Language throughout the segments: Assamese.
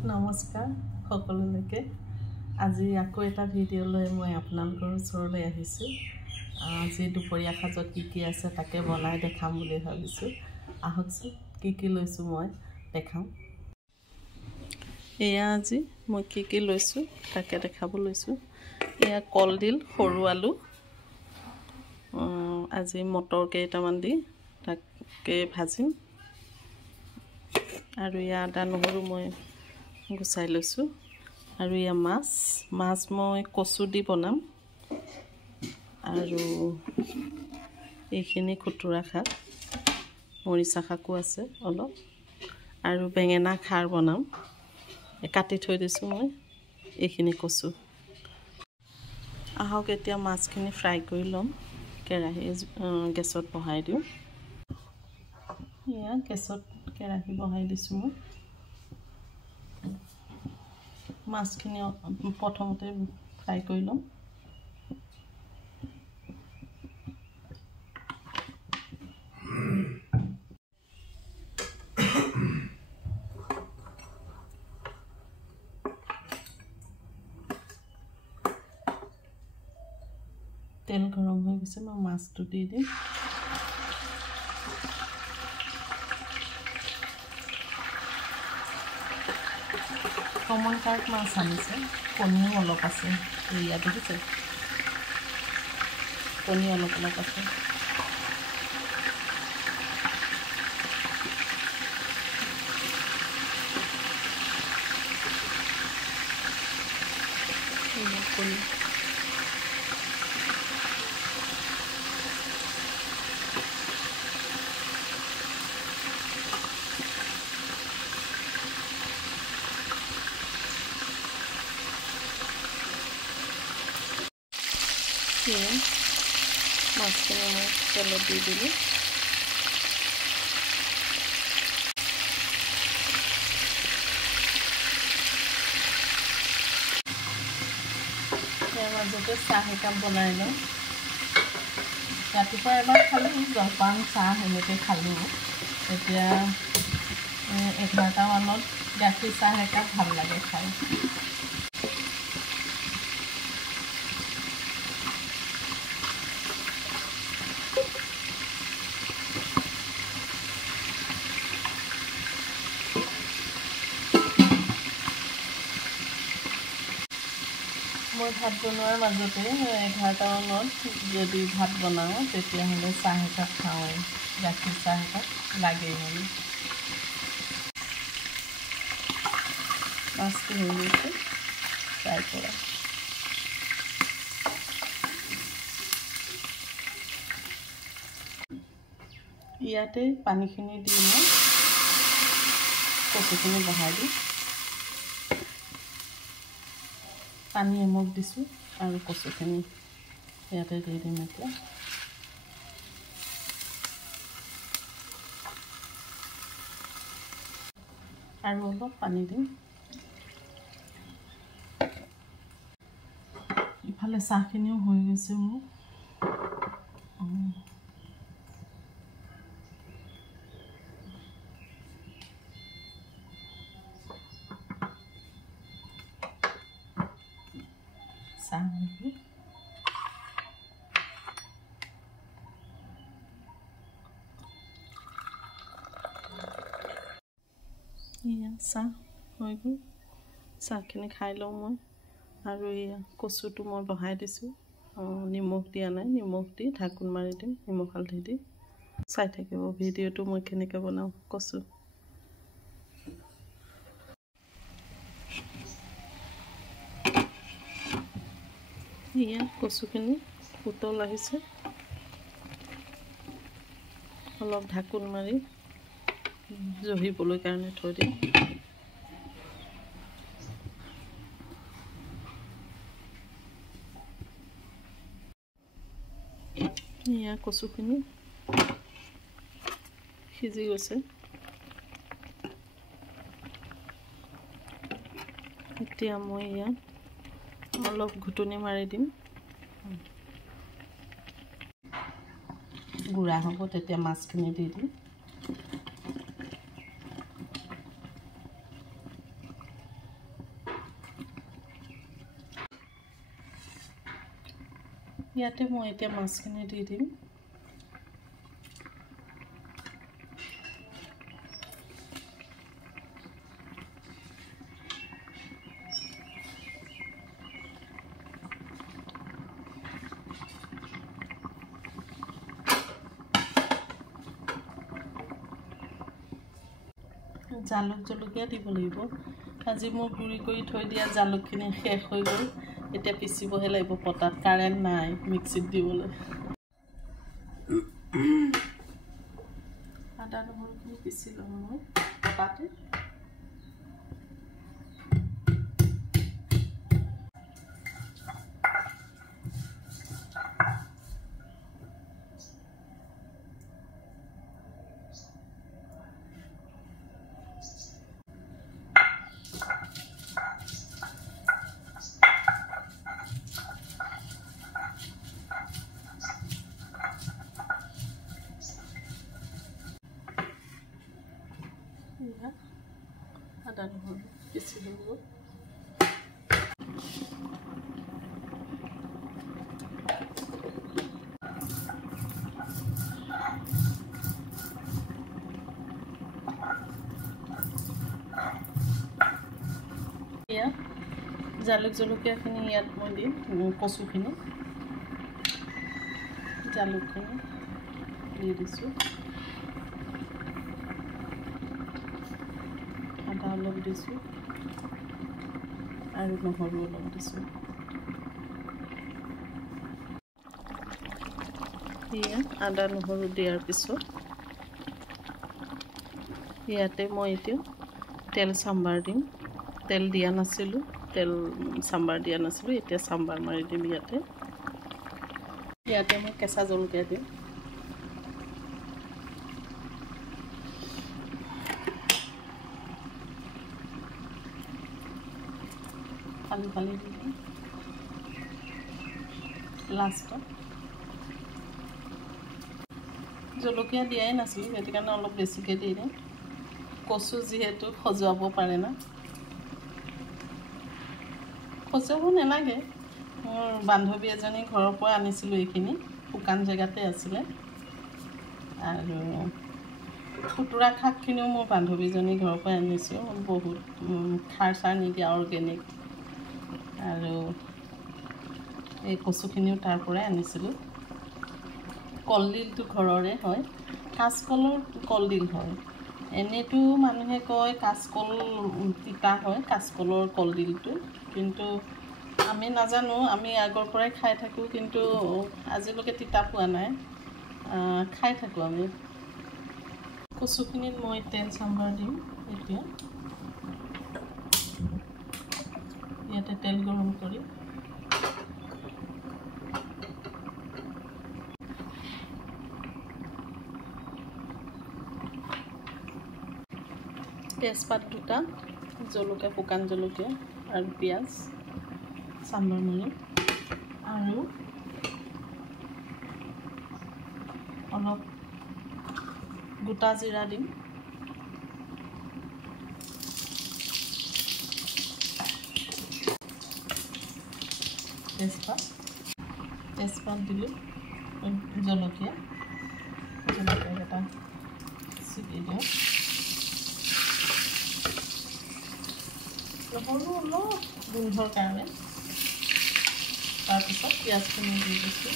নমস্কাৰ সকলোলৈকে আজি আকৌ এটা ভিডিঅ' লৈ মই আপোনালোকৰ ওচৰলৈ আহিছোঁ আজি দুপৰীয়া সাজত কি আছে তাকে বনাই দেখাম বুলি ভাবিছোঁ আহকচোন কি লৈছোঁ মই দেখাম এয়া আজি মই কি লৈছোঁ তাকে দেখাব লৈছোঁ এয়া কলডিল সৰু আলু আজি মটৰ কেইটামান দি তাকে ভাজিম আৰু ইয়া আদা নহৰু মই গুছাই লৈছোঁ আৰু ইয়া মাছ মই কচু দি বনাম আৰু এইখিনি খুতুৰা শাক মৰিচা শাকো আছে অলপ আৰু বেঙেনা খাৰ বনাম কাটি থৈ দিছোঁ মই এইখিনি কচু আহক এতিয়া মাছখিনি ফ্ৰাই কৰি ল'ম কেৰাহী গেছত বহাই দিওঁ এয়া গেছত কেৰাহী বহাই দিছোঁ মই মাছখিনি প্ৰথমতে ফ্ৰাই কৰি ল'ম তেল গৰম হৈ গৈছে মই মাছটো দি দিম কমন কাৰ্প মাছ আনিছে কণীও অলপ আছে ইয়াত দেখিছে কণী অলপ আছে কণী মাছখিনি মই তেলত দি দিলোঁ তাৰ মাজতে চাহ একাপ বনাই লওঁ ৰাতিপুৱা এবাৰ খালোঁ জলপান চাহ এনেকৈ খালোঁ এতিয়া 11টামানত গাখীৰ চাহ একাপ ভাল লাগে খাই মই ভাত বনোৱাৰ মাজতে 11টামানত যদি ভাত বনাওঁ তেতিয়াহ'লে চাহ একাপ খাওঁ গাখীৰ চাহ একাপ লাগেই মানে মাছটো হৈ গৈছে ফ্ৰাই কৰা ইয়াতে পানীখিনি দি মই কচুখিনি বহাই দিওঁ পানী এমুক দিছোঁ আৰু কচুখিনি ইয়াতে দি দিম এতিয়া আৰু অলপ পানী দিম ইফালে চাহখিনিও হৈ গৈছে মোৰ চাহ এয়া চাহ হৈ গ'ল চাহখিনি খাই লওঁ মই আৰু এয়া কচুটো মই বহাই দিছোঁ নিমখ দিয়া নাই নিমখ দি ঢাকোন মাৰি দিম নিমখ হালধি দি চাই থাকিব ভিডিঅ'টো মই কেনেকৈ বনাওঁ কচু এয়া কচুখিনি উতল আহিছে অলপ ঢাকোন মাৰি জহিবলৈ কাৰণে থৈ দিম এয়া কচুখিনি সিজি গৈছে এতিয়া মই ইয়াত অলপ ঘুটনি মাৰি দিম গুড়া হ'ব তেতিয়া মাছখিনি দি দিম ইয়াতে মই এতিয়া মাছখিনি দি দিম। জালুক জলকীয়া দিব লাগিব। আজি মোৰ গুড়ি কৰি থৈ দিয়া জালুকখিনি শেষ হৈ গ'ল। এতিয়া পিচিবহে লাগিব পটাত, কাৰেণ্ট নাই মিক্সিত দিবলৈ। আদা নহৰুখিনি পিচি ল'ম মই পটাতে। আদা নহৰু পিচি ল'ব। ইয়াত জালুক জলকীয়াখিনি ইয়াত মই দিম, কচুখিনি জালুকখিনি দি দিছোঁ। আদা অলপ দিছোঁ আৰু নহৰু অলপ দিছোঁ। ইয়াত আদা নহৰু দিয়াৰ পিছত ইয়াতে মই এতিয়া তেল চাম্বাৰ দিম। তেল দিয়া নাছিলোঁ, তেল চাম্বাৰ দিয়া নাছিলোঁ, এতিয়া চাম্বাৰ মাৰি দিম। ইয়াতে মই কেঁচা জলকীয়া দিম। ফালি ফালি দি দিম লাষ্টত। জলকীয়া দিয়াই নাছিলোঁ, সেইটো কাৰণে অলপ বেছিকৈ দি দিম। কচু যিহেতু সজোৱাব পাৰে না, সজোৱাব নালাগে। মোৰ বান্ধৱী এজনী ঘৰৰ পৰা আনিছিলোঁ, এইখিনি শুকান জেগাতে আছিলে। আৰু খুতুৰা শাকখিনিও মোৰ বান্ধৱীজনী ঘৰৰ পৰা আনিছোঁ, বহুত সাৰ চাৰ নিদিয়া অৰ্গেনিক। আৰু এই কচুখিনিও তাৰ পৰাই আনিছিলোঁ। কলডিলটো ঘৰৰে হয়, কাঁচকলৰ কলডিল হয়। এনেইতো মানুহে কয় কাঁচকল তিতা হয়, কাঁচকলৰ কলডিলটো, কিন্তু আমি নাজানো। আমি আগৰ পৰাই খাই থাকোঁ, কিন্তু আজিলৈকে তিতা পোৱা নাই। খাই থাকোঁ আমি। কচুখিনিত মই তেল চাম্বাৰ দিম। এতিয়া ইয়াতে তেল গৰম কৰি তেজপাত দুটা, জলকীয়া, শুকান জলকীয়া আৰু পিঁয়াজ চাম্বাৰ মাৰি, আৰু অলপ গোটা জিৰা দিম। তেজপাত দিলোঁ, জলকীয়া কেইটা ছিটি দিওঁ। নহৰু অলপ গোন্ধৰ কাৰণে। তাৰপিছত পিঁয়াজখিনি দি দিছোঁ।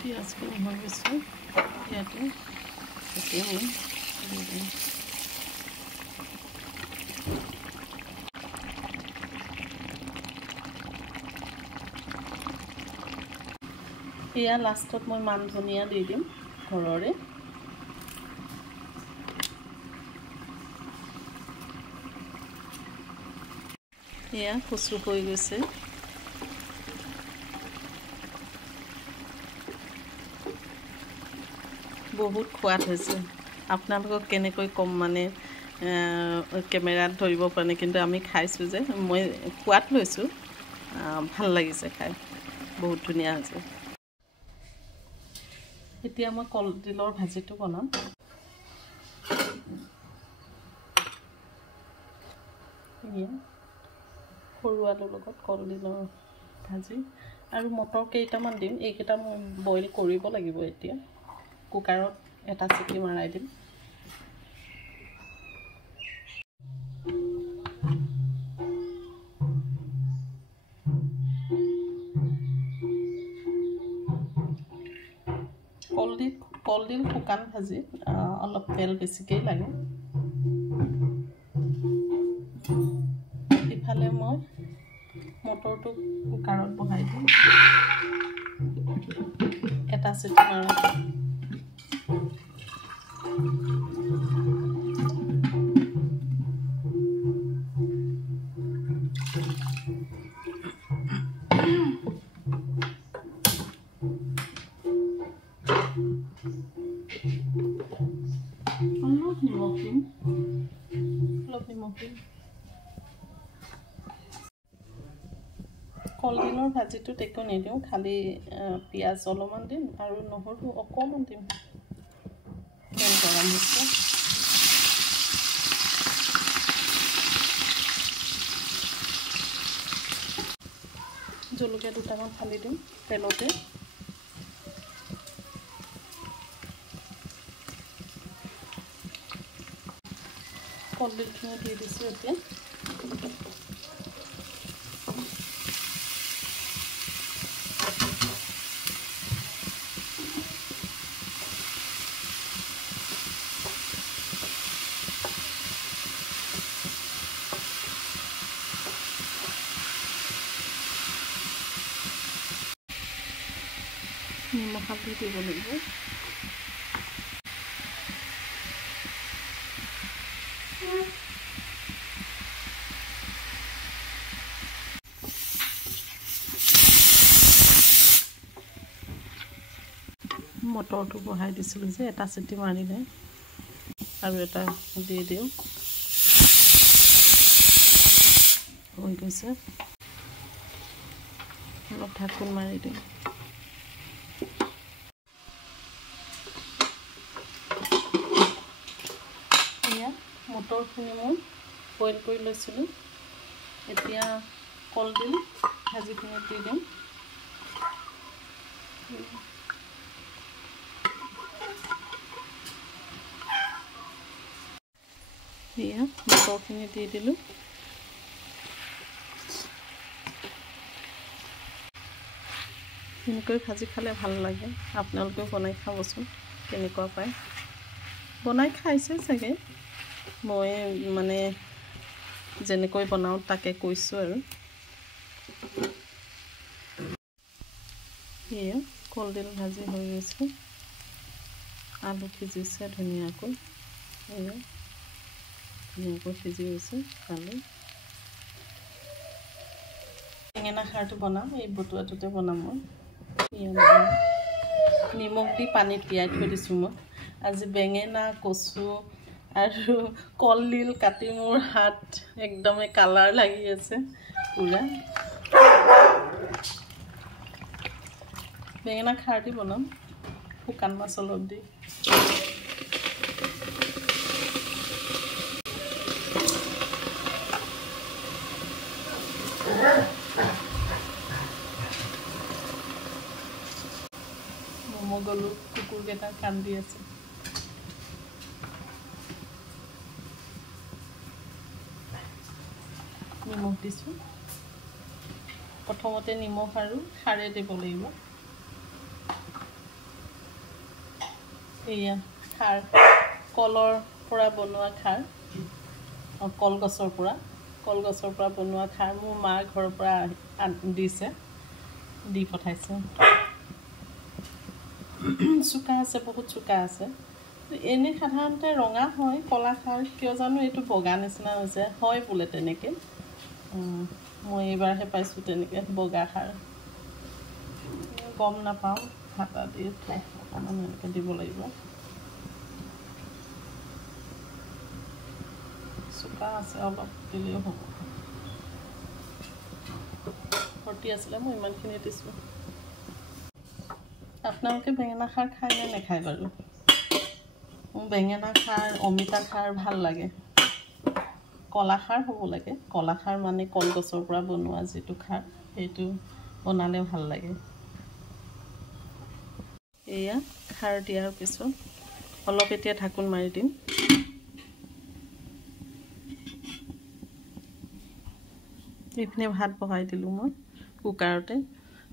পিঁয়াজখিনি হৈ গৈছে, ইয়াতে এতিয়া মই দি দিম। এয়া লাষ্টত মই মান ধনিয়া দি দিম ঘৰৰে। এয়া কচু হৈ গৈছে। বহুত সোৱাদ হৈছে। আপোনালোকক কেনেকৈ কম মানে কেমেৰাত ধৰিব পৰা নাই, কিন্তু আমি খাইছোঁ যে মই সোৱাদ লৈছোঁ, ভাল লাগিছে খাই, বহুত ধুনীয়া হৈছে। এতিয়া মই কলডিলৰ ভাজিটো বনাম। সৰু আলুৰ লগত কলডিলৰ ভাজি আৰু মটৰ কেইটামান দিম। এইকেইটা মই বইল কৰিব লাগিব। এতিয়া কুকাৰত এটা চিটি মৰাই দিম। কলডিল শুকান ভাজি অলপ তেল বেছিকেই লাগে। ইফালে মই মটৰটো কুকাৰত বহাই দিম, এটা চিটি মাৰি অলপ নিমখ দিম। কলডিলৰ ভাজিটোত একো নিদিওঁ, খালি পিঁয়াজ অলপমান দিম আৰু নহৰু অকণমান দিম। তেল গৰম হৈছে। জলকীয়া দুটামান ফালি দিম তেলতে। কলডিলখিনি দি দিছোঁ এতিয়া। নিমখ হালধি দিব লাগিব। মটৰটো বহাই দিছিলোঁ যে, এটা চিটি মাৰিলে আৰু এটা দি দিওঁ। হৈ গৈছে, অলপ ঢাকোন মাৰি দিম। এয়া মটৰখিনি মই বইল কৰি লৈছিলোঁ। এতিয়া কলডিল ভাজিখিনি দি দিম। এয়া মটৰখিনি দি দিলোঁ। এনেকৈ ভাজি খালে ভাল লাগে। আপোনালোকেও বনাই খাবচোন, কেনেকুৱা পায়। বনাই খাইছে চাগে, মই মানে যেনেকৈ বনাওঁ তাকে কৈছোঁ আৰু। এয়া কলডিল ভাজি হৈ গৈছে, আলু সিজিছে ধুনীয়াকৈ। এয়া ধুনীয়াকৈ সিজি গৈছে আলু। বেঙেনা খাৰটো বনাম, এই বটুৱাটোতে বনাম মই। নিমখ দি পানীত তিয়াই থৈ দিছোঁ মই। আজি বেঙেনা, কচু আৰু কলডিল কাটি মোৰ হাত একদমেই কালাৰ লাগি আছে পুৰা। বেঙেনা খাৰ দি বনাম, শুকান মাছ অলপ দি। মই গ'লোঁ, কুকুৰকেইটা কান্দি আছে। নিমখ দিছোঁ। প্ৰথমতে নিমখ আৰু খাৰে দিব লাগিব। এয়া খাৰ, কলৰ পৰা বনোৱা খাৰ, কলগছৰ পৰা বনোৱা খাৰ। মোৰ মাৰ ঘৰৰ পৰা দি পঠাইছে। চোকা আছে, বহুত চোকা আছে। এনেই সাধাৰণতে ৰঙা হয়, কলা খাৰ, কিয় জানো এইটো বগা নিচিনা হৈছে। হয় বোলে তেনেকৈ, মই এইবাৰহে পাইছোঁ তেনেকৈ বগা খাৰ। গম নাপাওঁ, হাতা দি অকণমান এনেকৈ দিব লাগিব। চোকা আছে অলপ দিলেও হ'ব ভৰ্তি আছিলে মই ইমানখিনি দিছোঁ আপোনালোকে বেঙেনা খাৰ খায় নে নেখায় বাৰু মোৰ বেঙেনা খাৰ অমিতা খাৰ ভাল লাগে কলা খাৰ হ'ব লাগে কলা খাৰ মানে কলগছৰ পৰা বনোৱা যিটো খাৰ সেইটো বনালে ভাল লাগে এয়া খাৰ দিয়াৰ পিছত অলপ এতিয়া ঢাকোন মাৰি দিম এইপিনে ভাত বহাই দিলোঁ মই কুকাৰতে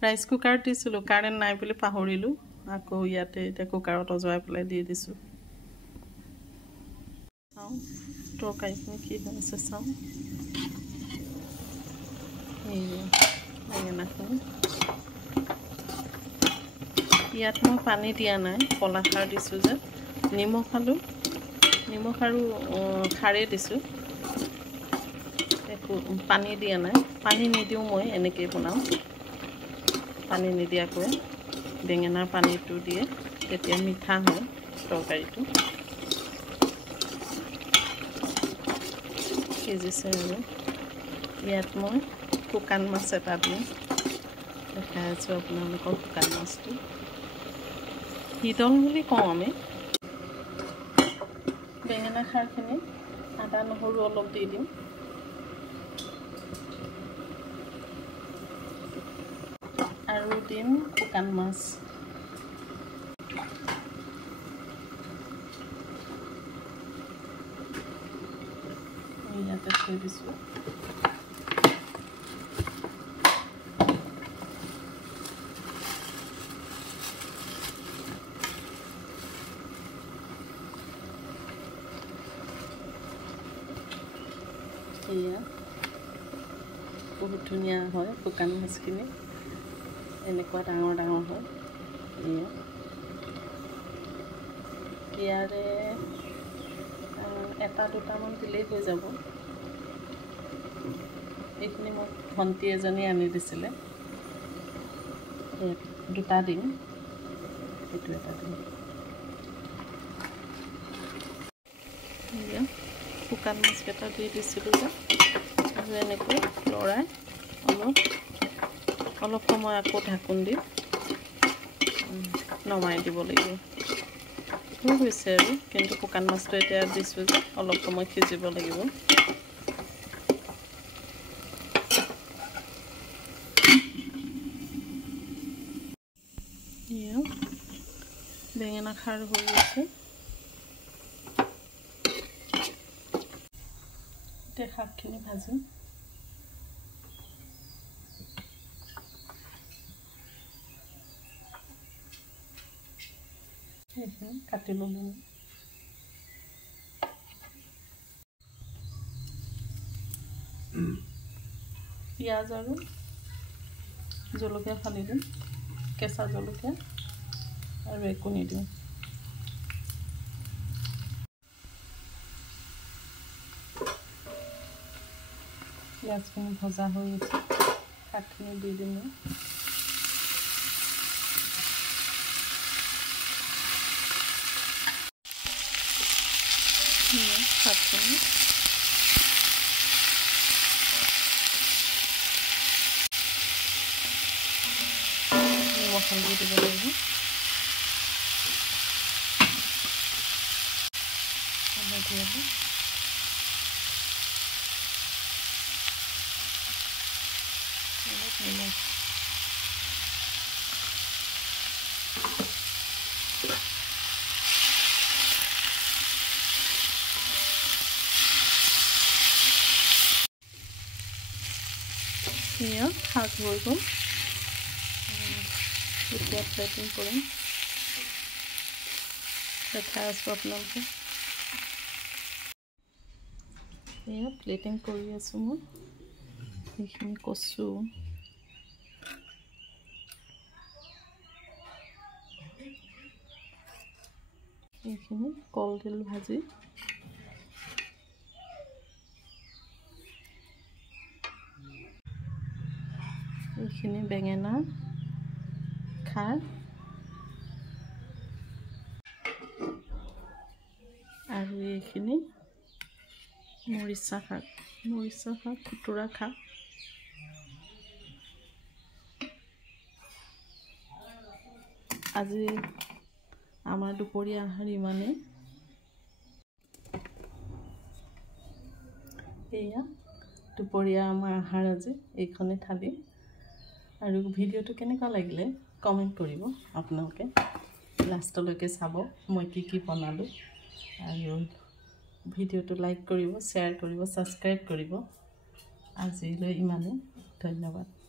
ৰাইচ কুকাৰত দিছিলোঁ কাৰেণ্ট নাই বুলি পাহৰিলোঁ আকৌ ইয়াতে এতিয়া কুকাৰত অজৰাই পেলাই দি দিছোঁ চাওঁ তৰকাৰীখিনি কি হৈ আছে চাওঁ বেঙেনাখিনি ইয়াত মই পানী দিয়া নাই কলা খাৰ দিছোঁ যে নিমখ আৰু খাৰেই দিছোঁ একো পানী দিয়া নাই পানী নিদিওঁ মই এনেকৈয়ে বনাওঁ পানী নিদিয়াকৈ বেঙেনাৰ পানীটো দিয়ে তেতিয়া মিঠা হয় তৰকাৰীটো সিজিছে আৰু ইয়াত মই শুকান মাছ এটা দিওঁ দেখাই আছোঁ আপোনালোকৰ শুকান মাছটো শীতল বুলি কওঁ আমি বেঙেনা খাৰখিনি আদা নহৰু অলপ দি দিম আৰু দিম শুকান মাছ ইয়াতে থৈ দিছোঁ এয়া বহুত ধুনীয়া হয় শুকান মাছখিনি এনেকুৱা ডাঙৰ ডাঙৰ হয় ইয়াৰে এটা দুটামান দিলেই হৈ যাব এইখিনি মোক ভণ্টি এজনী আনি দিছিলে দুটা দিম এইটো এটা দিম শুকান মাছকেইটা দি দিছিলোঁ যে আৰু এনেকৈ লৰাই অলপ সময় আকৌ ঢাকোন দি নমাই দিব লাগিব হৈ গৈছে আৰু কিন্তু শুকান মাছটো এতিয়া দিছোঁ যে অলপ সময় সিজিব লাগিব বেঙেনা খাৰ হৈ গৈছে এতিয়া শাকখিনি ভাজিম এইখিনি কাটি ল'লোঁ পিঁয়াজ আৰু জলকীয়া ফালি দিম কেঁচা জলকীয়া আৰু একো নিদিওঁ পিঁয়াজখিনি ভজা হৈ আছে শাকখিনি দি দিম শাকখিনি নিমখ হালধি দিব লাগিব হালধি নিমখ শাক হৈ গ'ল এতিয়া প্লেটিং কৰিম দেখাই আছোঁ আপোনালোকে এয়া প্লেটিং কৰি আছোঁ মই এইখিনি কচু এইখিনি কলডিল ভাজি এইখিনি বেঙেনা খাৰ আৰু এইখিনি মৰিচা শাক খুতুৰা শাক। আজি আমাৰ দুপৰীয়া আহাৰ ইমানেই। এয়া দুপৰীয়া আমাৰ আহাৰ আজি এইখনে থালি। আৰু ভিডিঅ'টো কেনেকুৱা লাগিলে কমেণ্ট কৰিব আপোনালোকে। লাষ্টলৈকে চাব মই কি বনালোঁ। আৰু ভিডিঅ'টো লাইক কৰিব, শ্বেয়াৰ কৰিব, ছাবস্ক্ৰাইব কৰিব। আজিলৈ ইমানেই, ধন্যবাদ।